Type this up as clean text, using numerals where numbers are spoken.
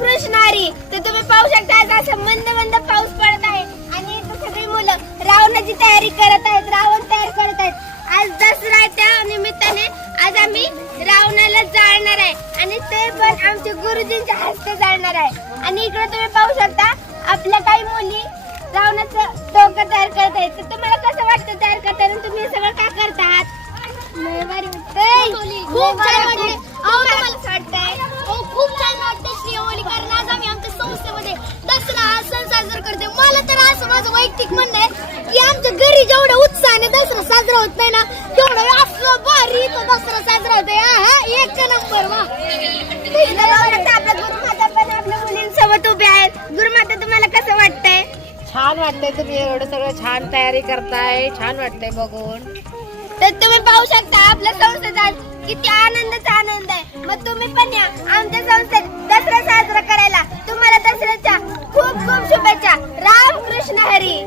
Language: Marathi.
कृष्ण हरी. तर तुम्ही पाहू शकता आज असं मंद मंद पाऊस पडत आहे आणि इथं सगळी मुलं रावणाची तयारी करत आहेत, रावण तयार करत आहेत. आज दसरा आहे, त्या निमित्ताने आज आम्ही रावणाला जाळणार आहे आणि ते पण आमच्या गुरुजींच्या हस्ते जाळणार आहे. आणि इकडे तुम्ही पाहू शकता आपल्या काही मुली रावणाचं डोकं तयार करत आहेत. तर तुम्हाला कसं वाटतं तयार करताना, तुम्ही सगळं काय करतात? खूप छान वाटतंय. खूप छान वाटतं श्री होली, कारण आज आम्ही आमच्या संस्थेमध्ये दसरा हा सण साजरा करते. मला तर असं माझं वैयक्तिक म्हणणं आहे की आमच्या घरी जेवढ्या उत्साहाने दसरा साजरा होत नाही ना, तेवढं असलं भारी तो दसरा साजरा होतोय. एक नंबर वा. आपल्या गुरुमाता पण आपल्या मुलींसोबत उभे आहेत. गुरुमाता तुम्हाला कसं वाटतंय? छान वाटतंय, तुम्ही एवढं सगळं छान तयारी करताय, छान वाटतंय बघून. तर तुम्ही पाहू शकता आपल्या संस्थेत किती आनंदाचा आनंद आहे. मग तुम्ही पण या आमच्या संस्थेत दसरा साजरा करायला. तुम्हाला दसऱ्याच्या खूप खूप शुभेच्छा. राम कृष्ण हरी.